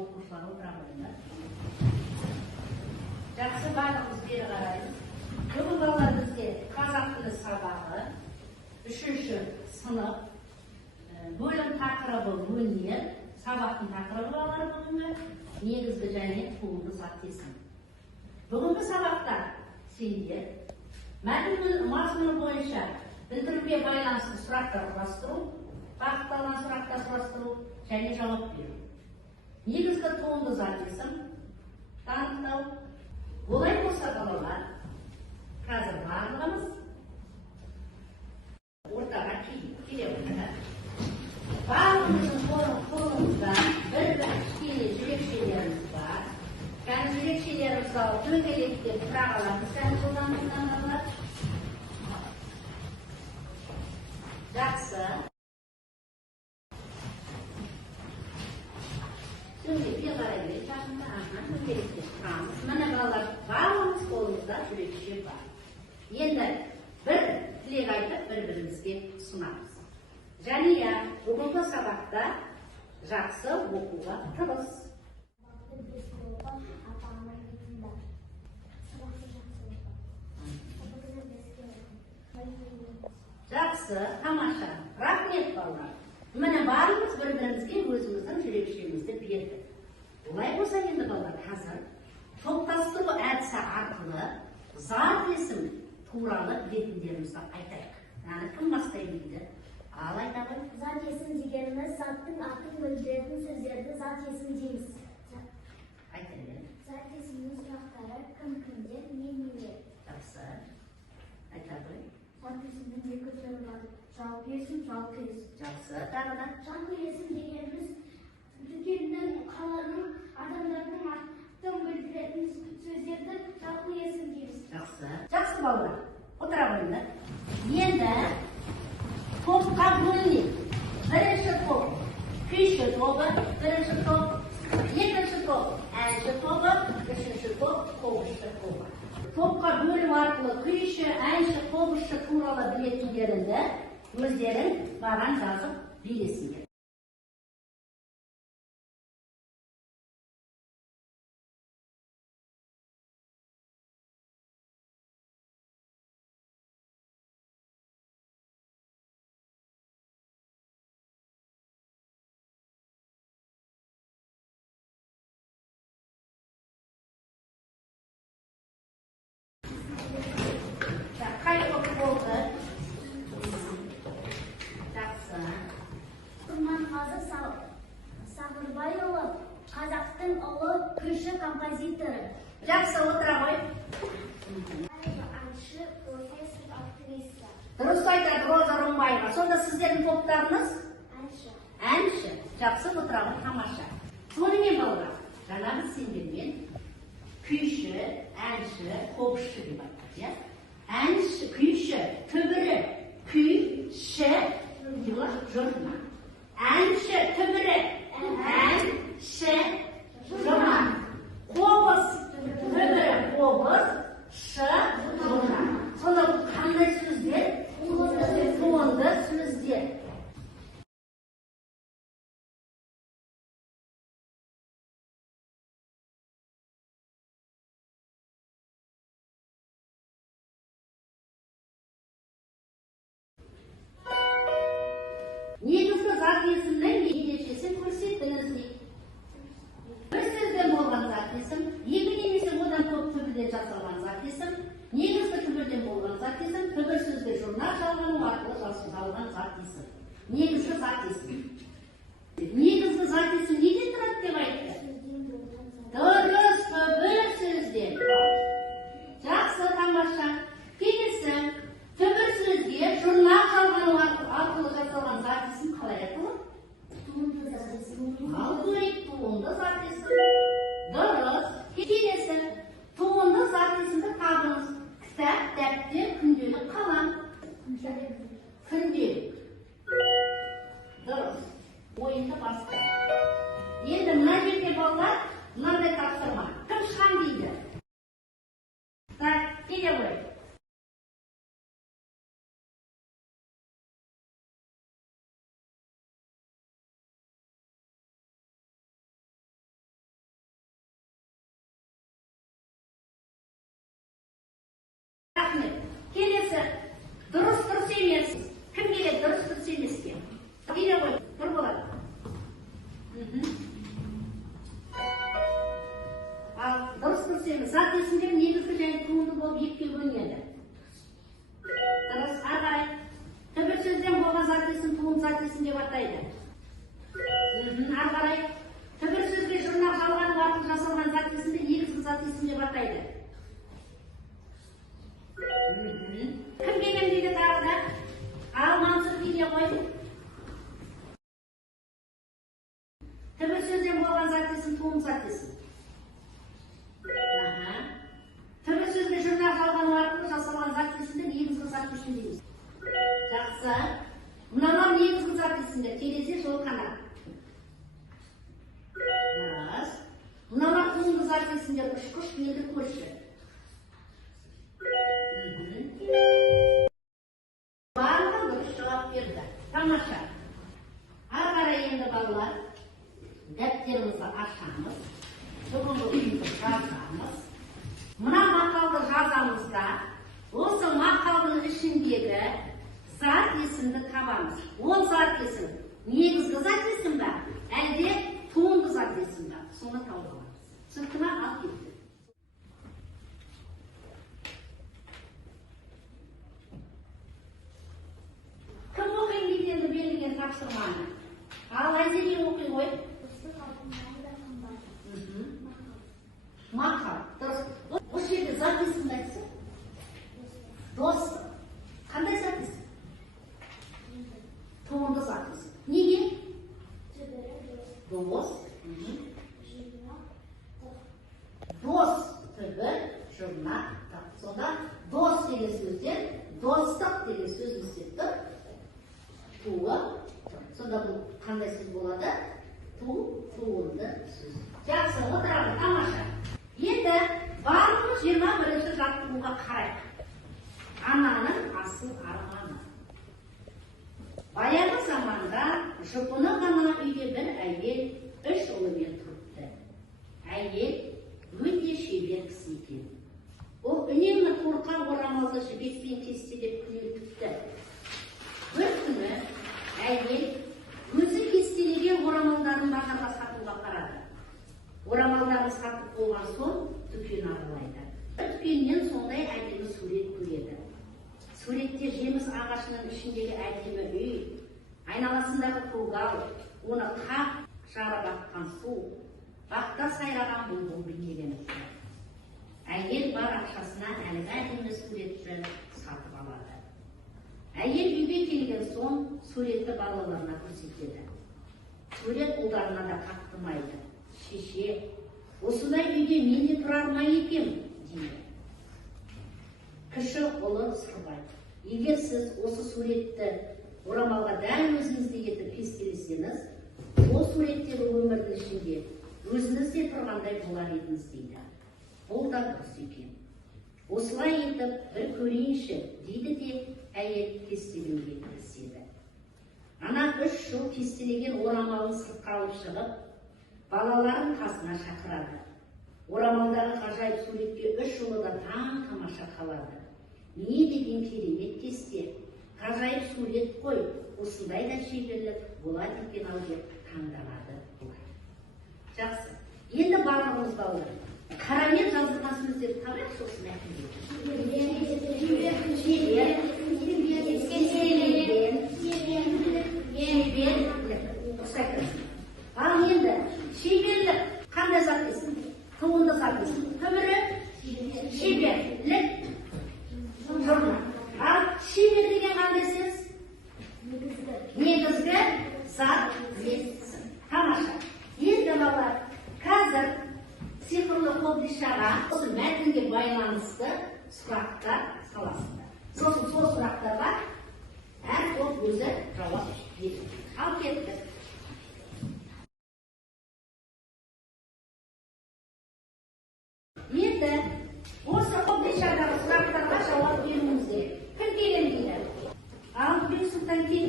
оқушылар отыра қойыңдар. Жақсы, барлығымыз бері қараймыз. Бүгін балалар бізде қазақ тілі сабағы, 3-ші сынып, бөлім тақырыбы өнер, сабақтың тақырыбы балалар бүгінгі негізгі және туынды зат есім. Бүгінгі сабақта сендер мәтіннің мазмұны бойынша білдіруге байланысты сұрақтар құрастыру, бағытталған сұрақтар құрастыру және жауап беру. Негізгі туынды зат есім танықтау. Олай болса балалар, қазір барлығымыз ортаға келе отырады. Барлығымыздың қолымызда бір-бір кішкене жүрекшелеріміз бар. Және жүрекшелеріміз дөңгелекте тұра қалады. Сән қолданылған. Жақсы. Дөңгелекке қарай берейік. Жақында дөңгелекте тұрамыз. Міне балалар, барлығымыз қолымызда жүрекше бар. Енді бір тілек айтып бір-бірімізге ұсынамыз. Жәния, бүгінгі сабақта жақсы оқуға тырыс. Жақсы, тамаша. Рахмет балалар. Міне барлығымыз бір-бірімізге өзіміздің жүрекшемізді бердік. Олай болса енді балалар, қазір топтастыру әдісі арқылы зат есім туралы білетіндерімізді айтайық. Яғни кім бастай білді? Ал айтады. Зат есім дегеніміз заттың атын білдіретін сөздерді зат есім дейміз. Айтады. Зат есімнің сұрақтары кім кімдер, не нелер. Жақсы. Айтады. Зат есімнің екі түрі бар. Жалпы есім, жалпы есім. Жақсы. Тағы да. Жалпы есім дегеніміз дүкеннің, қаланың, адамдардың атын білдіретін сөздерді жалпы есім дейміз. Жақсы. Жақсы балалар. Отыра қойыңдар. Енді топқа бөлінейік. Бірінші топ күйші тобы, бірінші топ, екінші топ әнші тобы, үшінші топ қобызшы тобы. Топқа бөлім арқылы күйші, әнші, қобызшы туралы білетіндеріңді өздерің маған жазып білесіңдер. Қай топ болды? Жақсы. Құрманғазы Сағырбайұлы қазақтың ұлы күйші композиторы. Жақсы, отыра ғой. Әнші, профессор, актриса. Дұрыс айтады Роза Рымбаева. Сонда сіздердің топтарыңыз? Әнші. Әнші. Жақсы, отыра ғой, тамаша. Сонымен балалар, жаңа біз сендермен күйші, әнші, қобызшы деп айттық, иә? Әнші, күйші, түбірі, күйші, жұрна. Әнші, түбірі, әнші, жұрна. Қобыз, түбірі, қобыз, шы, жұрна. Сонда қандай сөздер? Туынды сөздер. Негізгі зат есімнің ерекшесін көрсетіңіз дейді. Бір сөзден болған зат есім, екі немесе одан көп түбірден жасалған зат есім, негізгі түбірден болған зат есім, түбір сөзге жұрнақ жалғану арқылы жасалған зат есім. Негізгі зат есім. Негізгі зат есім неден тұрады деп айтты? Дұрыс, түбір сөзден. Жақсы, тамаша. Келесі, түбір сөзге жұрнақ жалғану арқылы жасалған зат есім қалай айтылады? Туынды зат есім. Ал көрейік, туынды зат есім. Дұрыс. Келесі, туынды зат есімді табыңыз. Кітап, дәптер, күнделік, қалам. Күнделік. Дұрыс. Ойынды басқа. Енді мына жерде балалар, мынандай тапсырма. Кім шығам дейді? Так, келе ғой. біріншісі дұрыс емес. Кім келеді дұрыс емеске? Келе ғой, бір болады. Ал дұрыс емес. Зат есімдер негізгі және туынды болып екіге бөлінеді. Дұрыс, ары қарай. Түбір сөзден болған зат есім туынды зат есім деп атайды. Ары қарай. Түбір сөзге жұрнақ жалғану арқылы жасалған зат есімді негізгі зат есім деп атайды. Кім келген дейді тағы да? Ал мансұр келе ғой. Түбір сөзден болған зат есім туынды зат есім. Түбір сөзге жұрнақ жалғану арқылы жасалған зат есімді негізгі зат есім дейміз. Жақсы. Мыналар негізгі зат есімдер. Терезе, жол, қанат. Дұрыс. Мыналар туынды зат есімдер. Ұшқыш, белгі, көрші. Барлығы дұрыс жауап берді. Тамаша. Ары қарай енді балалар, дәптерімізді ашамыз. Бүгінгі күнді жазамыз. Мына мақалды жазамызда, осы мақалдың ішіндегі зат есімді табамыз. Ол зат есім негізгі зат есім ба, әлде туынды зат есім ба? Соны тауып аламыз. Сыртына алып кетті. Кім оқиын дейді енді берілген тапсырманы? Ал Айзере оқи ғой. Мақал. Дұрыс. Осы жерде зат есімді айтса? Дос. Қандай зат есім? Туынды зат есім. Неге? Дос. Дос. Түбір, жұрнақ. Сонда дос деген сөзден достық деген сөз есепті. Туы. Сонда бұл қандай сөз болады? Туынды сөз. Жақсы, отырамыз, тамаша. Енді барлығы 21-ші жаттығуға қарайық. Ананың асыл арманы. Баяғы заманда жұпыны ғана үйде бір әйел 3 ұлымен тұрыпты. Әйел өте шебер кісі екен. Ол үнемі торқа орамалды жібекпен кестелеп күнелтіпті. Бір күні әйел өзі кестелеген орамалдарын базарға сатуға қарады. Орамалдарын сатып болған соң дүкен аралайды. Дүкеннен сондай әдемі сурет көреді. Суретте жеміс ағашының ішіндегі әдемі үй, айналасындағы көгал, оны қақ жарып аққан су, бақта сайраған бұлбұл бейнеленіпті. Әйел бар ақшасына әлгі әдемі суретті сатып алады. Әйел үйге келген соң суретті балаларына көрсетеді. Сурет ұлдарына да қақтымайды. Шеше, осындай үйде мен де тұрар ма екем, дейді. Кіші ұлы сырбай. Егер сіз осы суретті орамалға дәл өзіңізді етіп кестелесеңіз, ол суреттегі өмірдің ішінде өзіңіз де тұрғандай болар едіңіз дейді. Ол да дұрыс екен. Осылай етіп бір көрейінші, дейді де әйел кестелеуге кіріседі. Ана 3 жыл кестелеген орамалын сыртқа алып шығып, балаларын қасына шақырады. Орамалдағы ғажайып суретке 3 жылы да таң тамаша қалады. Не деген керемет кесте, ғажайып сурет қой, осындай да шеберлік болады екен ау деп таңданады. Жақсы. Енді барлығымыз балалар. Қарамен жазылған сөздерді табайық сосын мәтінге. Ал енді шеберлік қандай зат есім? Туынды зат есім. Түбірі шеберлік жұрнақ. Ал шебер деген қандай сөз? Негізгі зат есім. Тамаша. Енді балалар, қазір цифрлы қобдишаға осы мәтінге байланысты сұрақтар саласында. Сосын сол сұрақтарға әр топ өзі жауап береді. Ал кеттік. Енді осы қобдишадағы сұрақтарға жауап беруімізде кім келем дейді? Ал Бексұлтан кел.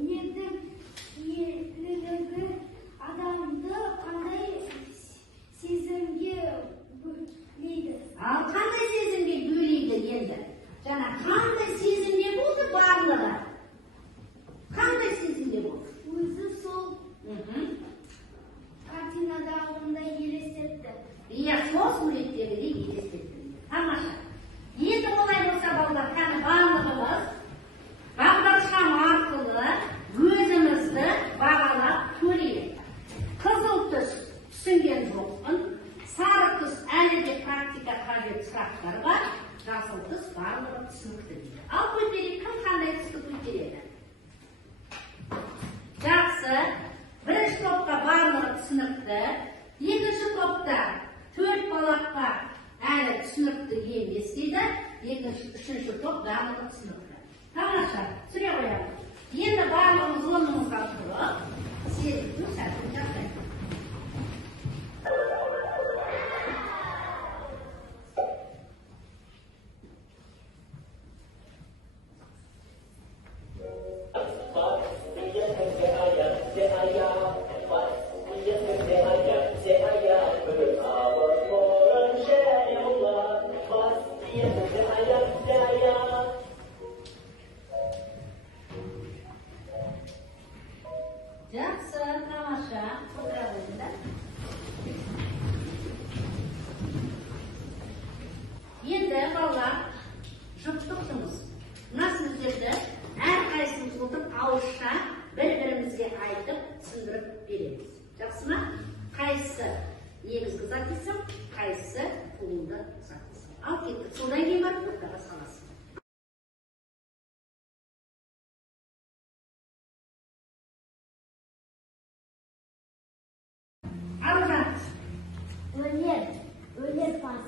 Нетің суреттегідей елестетілген. Тамаша. Енді олай болса балдар, кәні барлығымыз бағдаршам арқылы өзімізді бағалап көрейік. Қызыл түс түсінген жоқпын, сары түс әлі де практика қажет сұрақтар бар, жасыл түс барлығы түсінікті дейді. Ал көтерейік, кім қандай түсті көтереді? Жақсы. Бірінші топқа барлығы түсінікті, екінші топта 4 балаққа әлі түсінікті емес дейді, үшінші топ барлығы түсінікті. Тамаша, сүре қоямыз. Енді барлығымыз орнымызға тұрып, сезімді сәтін жасайық. Жақсы, тамаша, отыра қойыңдар. Енді балалар, жұптық жұмыс. Мына сөздерді әрқайсымыз отырып ауызша бір-бірімізге айтып түсіндіріп береміз. Жақсы ма? Қайсысы негізгі зат десем, қайсысы туынды зат десем. Ал кеттік, содан кейін барып ортаға саласың. Өнерпаз,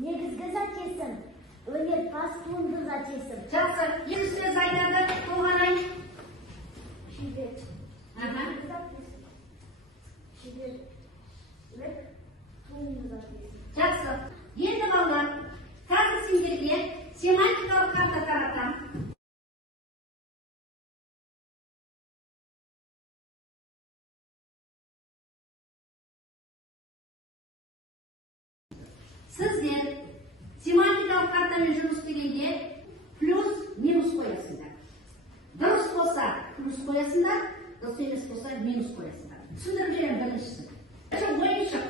негізгі зат есім. Өнерпаз туынды зат есім. Жақсы, екі сөз айтады, толғанай. Шебер. Туынды зат есім. Жақсы. Енді балалар, қазір сендерге семантикалық карта таратам. Сіздер семантикалық картамен жұмыс істегенде плюс, минус қоясыңдар. Дұрыс болса плюс қоясыңдар, дұрыс емес болса минус қоясыңдар. Түсіндіріп беремін біріншісін. Ойыншық.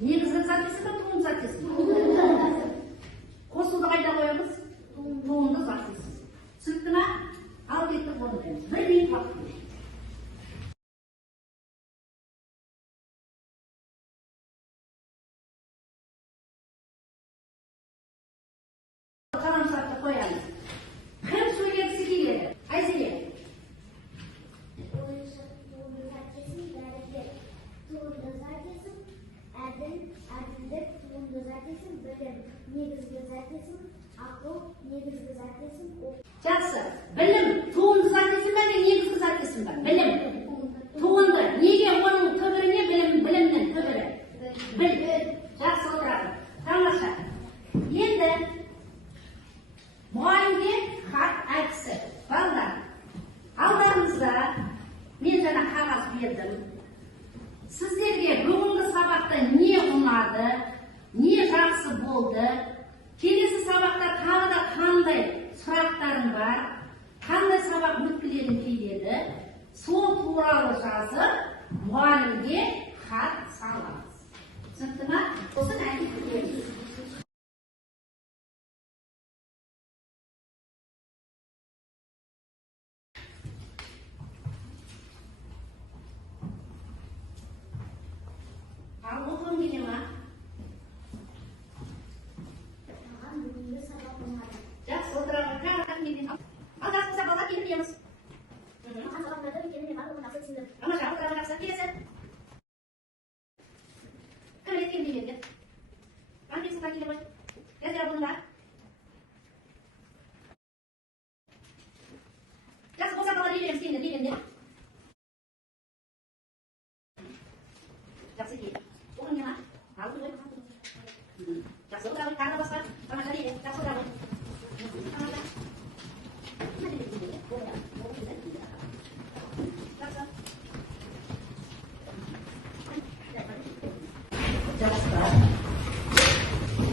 Негізгі зат десің бе, туынды зат десің бе? Қосуды қайда қоямыз? Туынды зат десің. Түсінікті ме? Ал кеттік орындаймыз. Бір минут уақыт берейік. Қаламсақты қоямыз. Кім сөйлегісі келеді? Айзере. Ойыншық, туынды зат есім, дәрігер. Туынды зат есім, әділдік, туынды зат есім, білім. Негізгі зат есім, ақыл, негізгі зат есім, Жақсы. Білім туынды зат есім бе, негізгі зат есім бе? Білім. Туынды. Неге оның түбіріне білімнің түбірі? Біл. Жақсы отырады. Тамаша. Енді мұғалімге хат әдісі. Балдар, алдарыңызда мен жаңа қағаз бердім. Сіздерге бүгінгі сабақта не ұнады, не жақсы болды, келесі сабақта тағы да қандай сұрақтарың бар, қандай сабақ өткілерің келеді, сол туралы жазып, мұғалімге хат саламыз. Түсінікті ме? Сосын әдет көтеріңіз. Ал оқығым келе ма? маған бүгінгі сабақ ұнады. Жақсы, отырамын. Ал жақсы сабаққа келіп келеміз. Маған сабақ ұнады, өйткені мен барлығын жақсы түсіндім. Тамаша, отырамын, жақсы. Келесі. Кім еткен дегенде? Аңбек сылтан келе ғой. Жазира бұлында. Жақсы, бұл сабаққа келеміз дегенде. Жақсы дейді. Оқығым келе ма? Алды ғой. Жақсы, отырамын. Тағы да басқа. Тамаша дейді. Жақсы, отырамын. Тамаша.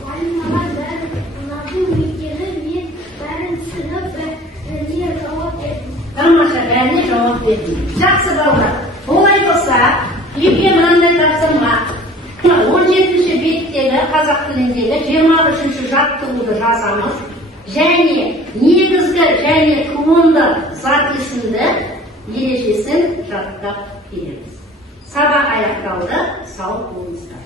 Маған бәрі ұнады, өйткені мен бәрін түсініп, бәріне жауап бердім. Тамаша, бәріне жауап бердім. Жақсы балалар. Олай болса, үйге мынандай тапсырма. 17 тегіндегі қазақ тіліндегі 23-ші жаттығуды жасамыз және негізгі және туынды записінде ережесін жаттап келеміз. Сабақ аяқталды, сау болыңыздар.